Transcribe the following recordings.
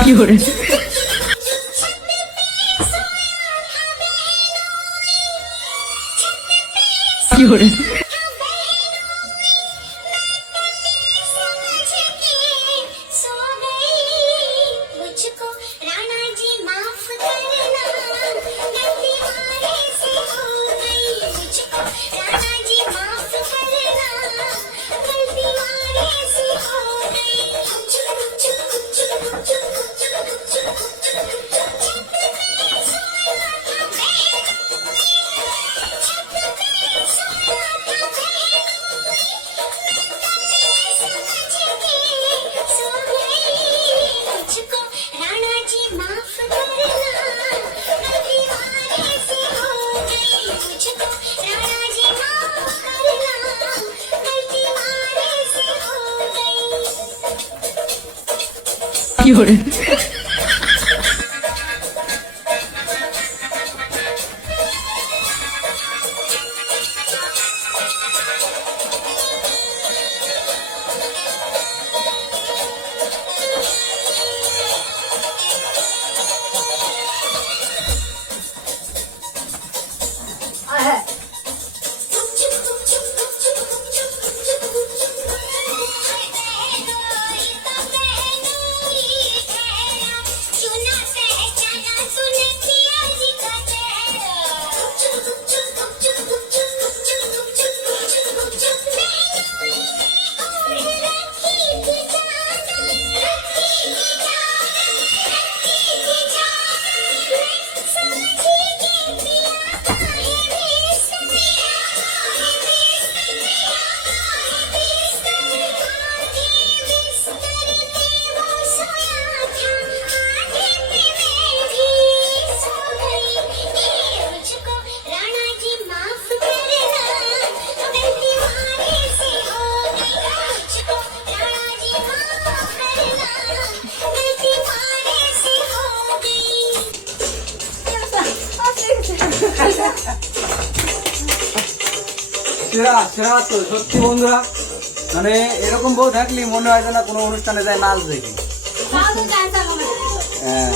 কি করে করে 夜 সেরা সেরা তো, সত্যি বন্ধুরা। মানে এরকম বউ মনে হয় না কোনো অনুষ্ঠানে যায় নাচ দেখি। হ্যাঁ।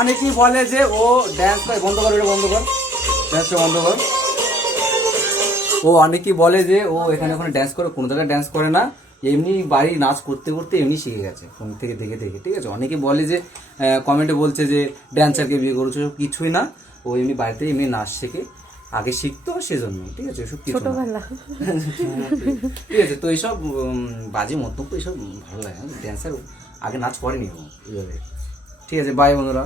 অনেকেই বলে যে ও ড্যান্স করে, বন্ধ বন্ধ কর। বন্ধ কর। ও অনেকেই বলে যে ও এখানে ওখানে ড্যান্স করে, কোনো জায়গায় ড্যান্স করে না। এমনি বাড়ি নাচ করতে করতে এমনি শিখে গেছে, ফোন থেকে দেখে দেখে, ঠিক আছে? অনেকে বলে যে কমেন্টে বলছে যে ড্যান্সারকে বিয়ে করেছ, কিছুই না। ও এমনি বাড়িতে এমনি নাচ শেখে আগে শিখতো সেজন্য ঠিক আছে? সত্যি কিছু না। ঠিক আছে তো এইসব বাজে মন্তব্য এইসব ভালো লাগে ড্যান্সার আগে নাচ করেনি ও ঠিক আছে বাই বন্ধুরা।